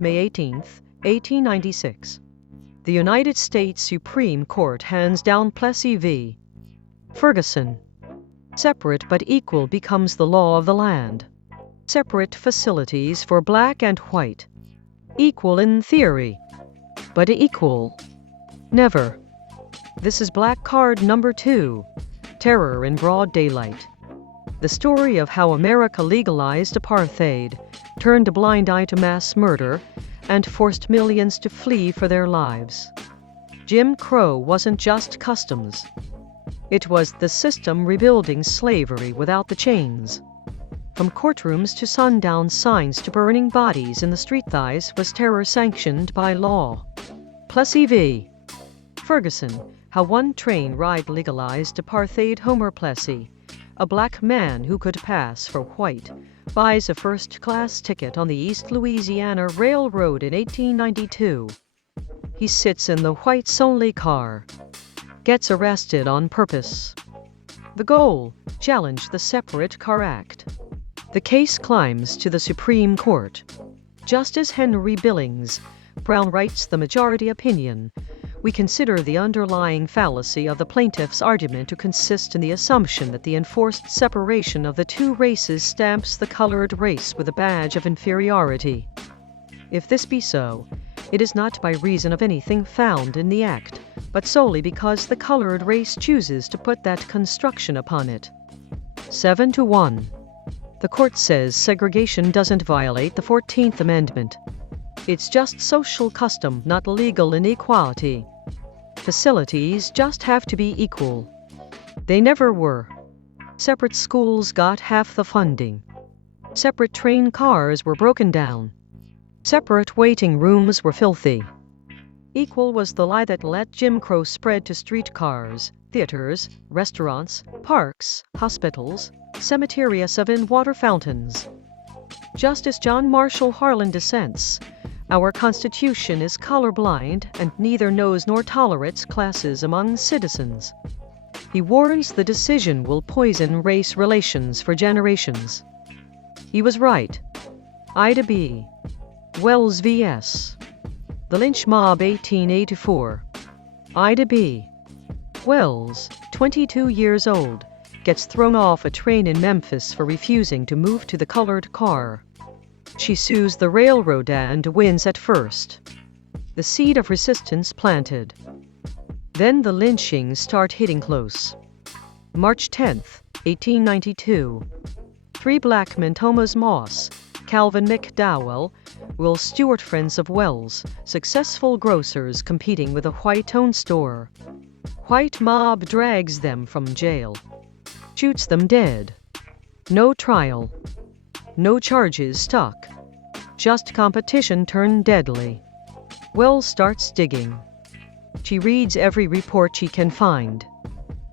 May 18, 1896. The United States Supreme Court hands down Plessy v. Ferguson. Separate but equal becomes the law of the land. Separate facilities for black and white. Equal in theory, but equal never. This is Black Card number 2, Terror in Broad Daylight. The story of how America legalized apartheid, turned a blind eye to mass murder, and forced millions to flee for their lives. Jim Crow wasn't just customs. It was the system rebuilding slavery without the chains. From courtrooms to sundown signs to burning bodies in the street, thighs was terror sanctioned by law. Plessy v. Ferguson, how one train ride legalized apartheid. Homer Plessy, a black man who could pass for white, buys a first-class ticket on the East Louisiana Railroad in 1892. He sits in the whites-only car. Gets arrested on purpose. The goal: challenge the Separate Car Act. The case climbs to the Supreme Court. Justice Henry Billings Brown writes the majority opinion. We consider the underlying fallacy of the plaintiff's argument to consist in the assumption that the enforced separation of the two races stamps the colored race with a badge of inferiority. If this be so, it is not by reason of anything found in the Act, but solely because the colored race chooses to put that construction upon it. 7-1. The court says segregation doesn't violate the 14th Amendment. It's just social custom, not legal inequality. Facilities just have to be equal. They never were. Separate schools got half the funding. Separate train cars were broken down. Separate waiting rooms were filthy. Equal was the lie that let Jim Crow spread to streetcars, theaters, restaurants, parks, hospitals, cemeteries, and water fountains. Justice John Marshall Harlan dissents. Our Constitution is colorblind and neither knows nor tolerates classes among citizens. He warns the decision will poison race relations for generations. He was right. Ida B. Wells v.S. The Lynch Mob, 1884. Ida B. Wells, 22 years old, gets thrown off a train in Memphis for refusing to move to the colored car. She sues the railroad and wins at first. The seed of resistance planted. Then the lynchings start hitting close. March 10, 1892. 3 black men: Thomas Moss, Calvin McDowell, Will Stewart, friends of Wells, successful grocers competing with a white-owned store. White mob drags them from jail. Shoots them dead. No trial. No charges stuck. Just competition turned deadly. Wells starts digging. She reads every report she can find.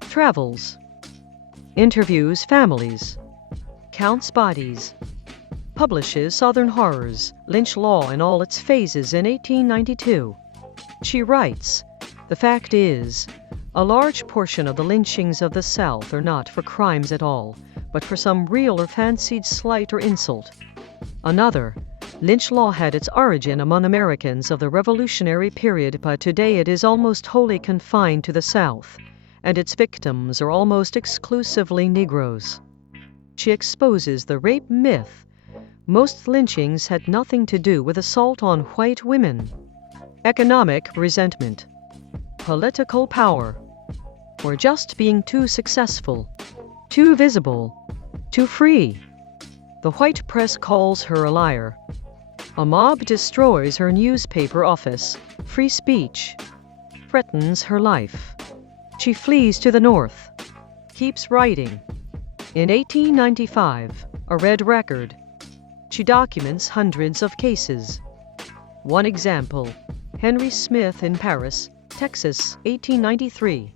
Travels. Interviews families. Counts bodies. Publishes Southern Horrors, Lynch Law in all its phases in 1892. She writes, "The fact is, a large portion of the lynchings of the South are not for crimes at all, but for some real or fancied slight or insult. Another, lynch law had its origin among Americans of the Revolutionary period, but today it is almost wholly confined to the South, and its victims are almost exclusively Negroes." She exposes the rape myth. Most lynchings had nothing to do with assault on white women. Economic resentment. Political power. Or just being too successful. Too visible. Too free. The white press calls her a liar. A mob destroys her newspaper office. Free speech. Threatens her life. She flees to the north. Keeps writing. In 1895, a red record. She documents hundreds of cases. One example, Henry Smith in Paris, Texas, 1893.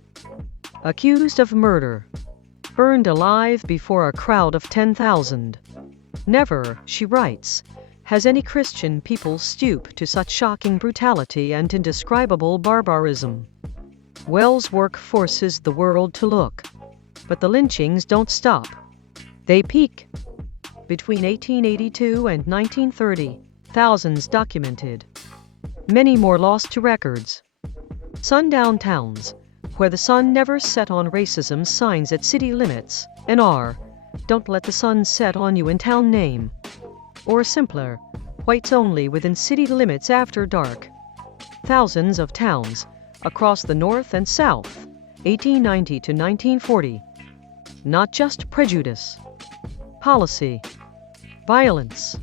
Accused of murder. Burned alive before a crowd of 10,000. Never, she writes, has any Christian people stooped to such shocking brutality and indescribable barbarism. Wells' work forces the world to look. But the lynchings don't stop. They peak. Between 1882 and 1930, thousands documented, many more lost to records. Sundown towns, where the sun never set on racism signs at city limits, and don't let the sun set on you in town name. Or simpler, whites only within city limits after dark. Thousands of towns, across the North and South, 1890 to 1940. Not just prejudice. Policy. Violence.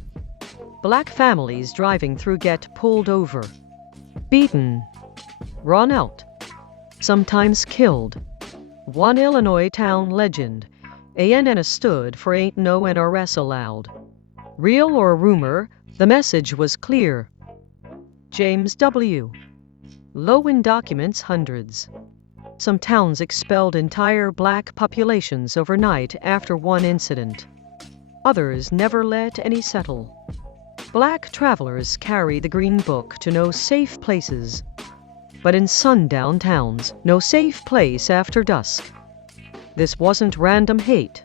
Black families driving through get pulled over. Beaten. Run out. Sometimes killed. One Illinois town legend. ANN stood for Ain't No NRS Allowed. Real or rumor, the message was clear. James W. Low in documents hundreds. Some towns expelled entire black populations overnight after one incident. Others never let any settle. Black travelers carry the Green Book to no safe places. But in sundown towns, no safe place after dusk. This wasn't random hate.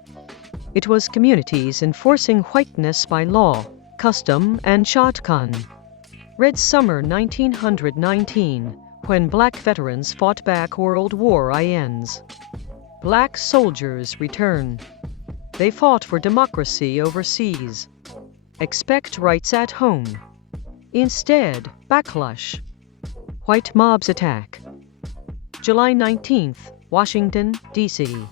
It was communities enforcing whiteness by law, custom, and shotgun. Red Summer 1919, when black veterans fought back World War INs. Black soldiers return. They fought for democracy overseas. Expect rights at home. Instead, backlash. White mobs attack. July 19th, Washington, D.C.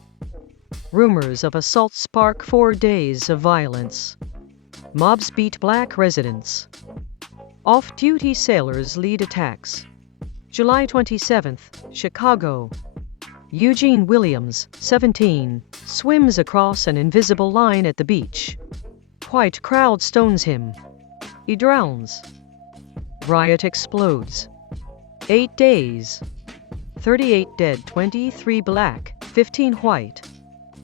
Rumors of assaults spark 4 days of violence. Mobs beat black residents. Off-duty sailors lead attacks. July 27th, Chicago. Eugene Williams, 17, swims across an invisible line at the beach. White crowd stones him. He drowns. Riot explodes. 8 days. 38 dead, 23 black, 15 white.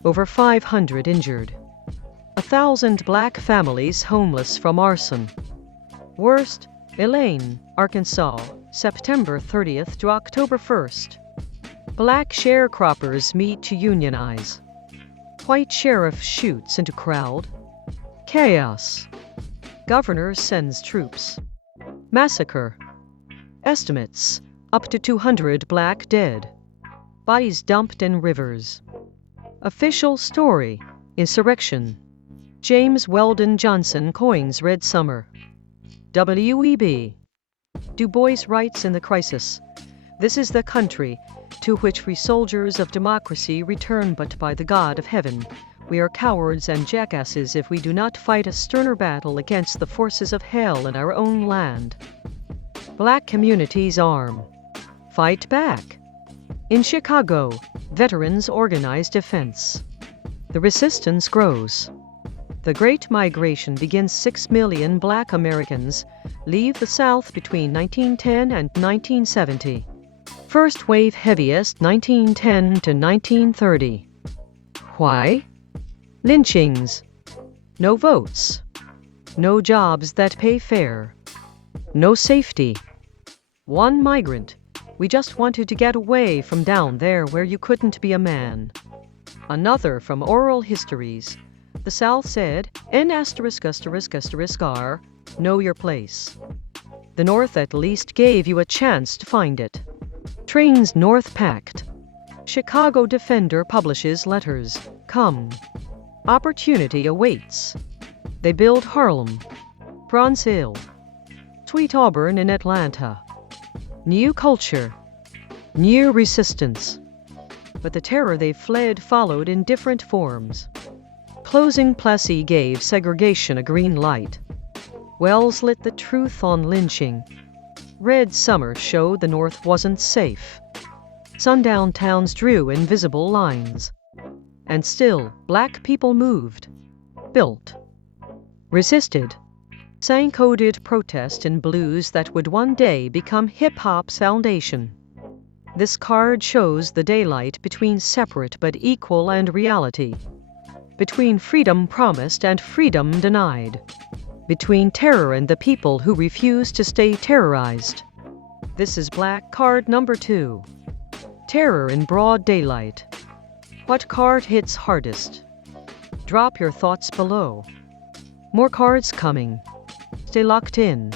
Over 500 injured. 1,000 black families homeless from arson. Worst, Elaine, Arkansas, September 30th to October 1st. Black sharecroppers meet to unionize. White sheriff shoots into crowd. Chaos. Governor sends troops. Massacre. Estimates, up to 200 black dead. Bodies dumped in rivers. Official story, insurrection. James Weldon Johnson coins Red Summer. W.E.B. Du Bois writes in The Crisis, "This is the country to which we soldiers of democracy return, but by the God of heaven, we are cowards and jackasses if we do not fight a sterner battle against the forces of hell in our own land." Black communities arm. Fight back. In Chicago, veterans organize defense. The resistance grows. The Great Migration begins. 6 million black Americans leave the South between 1910 and 1970. First wave heaviest 1910 to 1930. Why? Lynchings. No votes. No jobs that pay fair. No safety. One migrant. We just wanted to get away from down there where you couldn't be a man. Another from oral histories. The South said, N*******, know your place. The North at least gave you a chance to find it. Trains north packed. Chicago Defender publishes letters, come. Opportunity awaits. They build Harlem. Bronze Hill. Tweet Auburn in Atlanta. New culture. New resistance. But the terror they fled followed in different forms. Closing Plessy gave segregation a green light. Wells lit the truth on lynching. Red Summer showed the North wasn't safe. Sundown towns drew invisible lines. And still, black people moved. Built. Resisted. Sang coded protest in blues that would one day become hip-hop's foundation. This card shows the daylight between separate but equal and reality. Between freedom promised and freedom denied. Between terror and the people who refuse to stay terrorized. This is black card number 2. Terror in broad daylight. What card hits hardest? Drop your thoughts below. More cards coming. Stay locked in.